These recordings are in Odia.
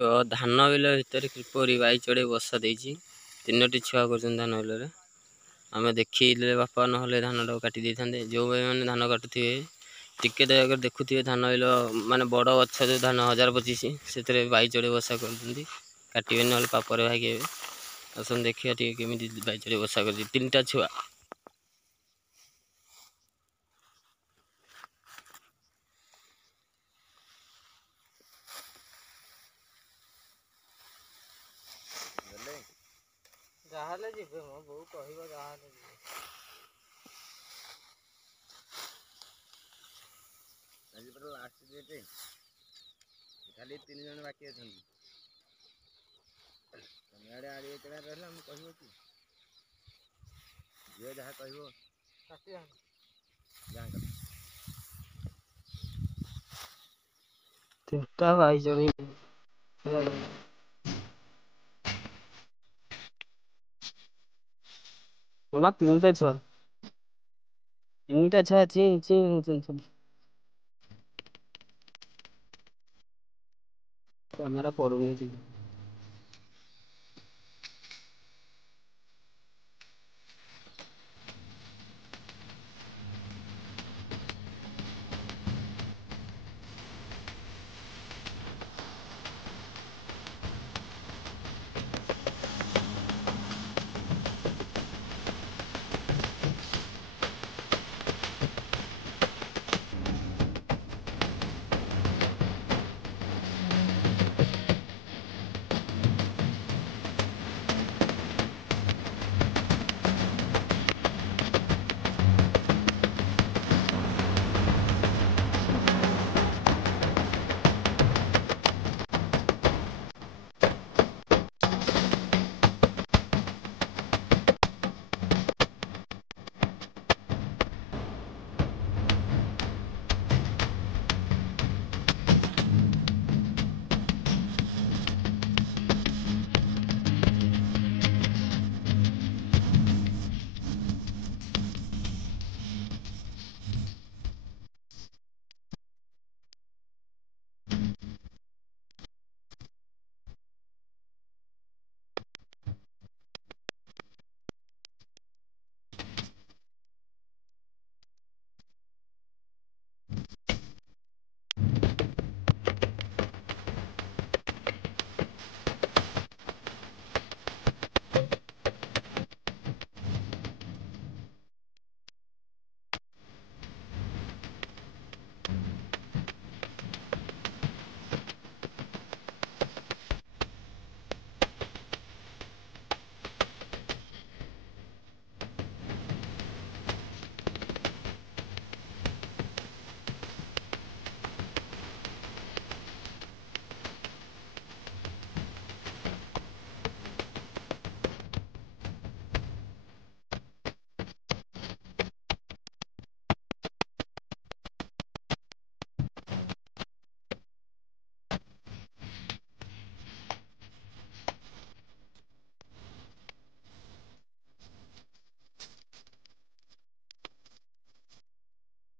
ତ ଧାନ ବିଲ ଭିତରେ କିପରି ବାଇ ଚଢ଼େଇ ବସା ଦେଇଛି। 3ଟି ଛୁଆ କରୁଛନ୍ତି ଧାନ ବିଲରେ। ଆମେ ଦେଖିଲେ ବାପା ନହେଲେ ଧାନଟାକୁ କାଟି ଦେଇଥାନ୍ତେ। ଯେଉଁ ଭାଇମାନେ ଧାନ କାଟୁଥିବେ ଟିକେ ଜାଗାରେ ଦେଖୁଥିବେ ଧାନ ବିଲ ମାନେ ବଡ଼ ଗଛ ଯେଉଁ ଧାନ 1025 ସେଥିରେ ବାଇ ଚଢ଼େଇ ବସା କରୁଛନ୍ତି। କାଟିବେ ନହେଲେ ପାପରେ ଭାଗିବେ। ଆସନ୍ତୁ ଦେଖିବା ଟିକେ କେମିତି ବାଇ ଚଢ଼େଇ ବସା କରିଛି 3ଟା ଛୁଆ। ଯାହାହେଲେ ଯିବେ ମୋ ବୋଉ କହିବ ଯାହାହେଲେ ଯିବେ। ଆଜି ପରା ଲାଷ୍ଟ ଡେଟ୍, ଖାଲି 3 ଜଣ ବାକି ଅଛନ୍ତି। ତମେ ଆଡ଼େ ଆଡ଼ିଆ ରହିଲା ମୁଁ କହିବ କି ଝିଅ ଯାହା କହିବ ଯାଆଙ୍କ 3ଟା ବାଇ ଚଢ଼େଇ ବୋଲା 3ଟା ଛୁଆ ଚିଁ ଚିଁ ହଉଛନ୍ତି। କ୍ୟାମେରା ପଡ଼ୁନି ଏଠି।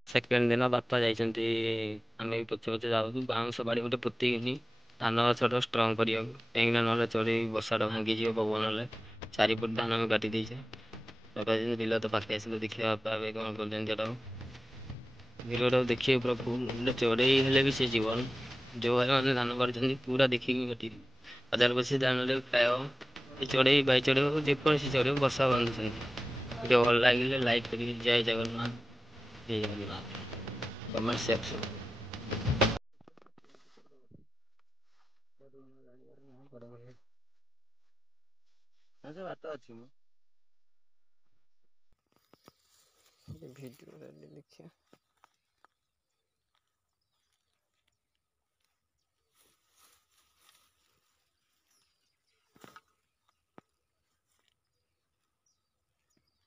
ସେକେଣ୍ଡ ଦିନ ବାପା ଯାଇଛନ୍ତି, ଆମେ ବି ପଛେ ପଛେ ଯାଉଛୁ। ବାଉଁଶ ବାଡ଼ି ଗୋଟେ ପୋତିକିନି ଧାନ ଗଛଟା ଷ୍ଟ୍ରଙ୍ଗ କରିବାକୁ, କାହିଁକିନା ନହେଲେ ଚଢ଼େଇ ବସାଟା ଭାଙ୍ଗିଯିବ ପବନ ହେଲେ। 4 ଫୁଟ ଧାନ ଆମେ କାଟି ଦେଇଛେ। ବାପା ବିଲ ତ ପାଖେ ଆସିଲେ ଦେଖିବା ବାପା ଏବେ କ'ଣ କରୁଛନ୍ତି ଏଟାକୁ। ବିଲଟାକୁ ଦେଖିବେ ପୁରା ଫୁଲ୍। ଚଢ଼େଇ ହେଲେ ବି ସେ ଜୀବନ। ଯେଉଁ ଭାଇମାନେ ଧାନ କାଟୁଛନ୍ତି ପୁରା ଦେଖିକି କାଟିବେ। 1025 ଧାନରେ ପ୍ରାୟ ଚଢ଼େଇ ବାଇ ଚଢ଼େଇ ହଉ ଯେକୌଣସି ଚଢ଼େଇ ବସା ବାନ୍ଧୁଛନ୍ତି। ଭିଡ଼ିଓ ଭଲ ଲାଗିଲେ ଲାଇକ୍ କରିକି ଜୟ ଜଗନ୍ନାଥ। ଜୟ ଜଗନ୍ନାଥ। କମେଣ୍ଟ ସେକ୍ସନ ବାଟ ଅଛି ମୁଁ ଭିଡ଼ିଓ ଦେଖିବା।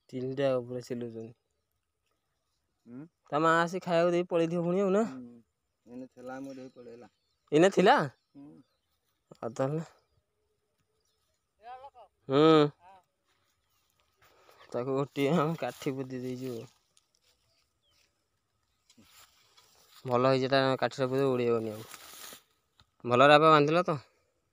ତିନିଟା ଉପରେ ଚିଲଉଛନ୍ତି। ତା ମା ଆସି ଖାଇବାକୁ ଦେଇ ପଳେଇଥିବ ପୁଣି ଆଉ ନା? ଏନେ ଥିଲା ଆମ ଦେଇ ପଳେଇଲା। ଏଇନା ଥିଲା? ଆଉ ତାହେଲେ ତାକୁ ଗୋଟିଏ ଆମେ କାଠି ପୋତି ଦେଇଛୁ। ଭଲ ହେଇଛି, ତା କାଠିଟା ପୋତି ଉଡ଼େଇବନି ଆଉ। ଭଲରେ ବାପା ବାନ୍ଧିଲ ତ?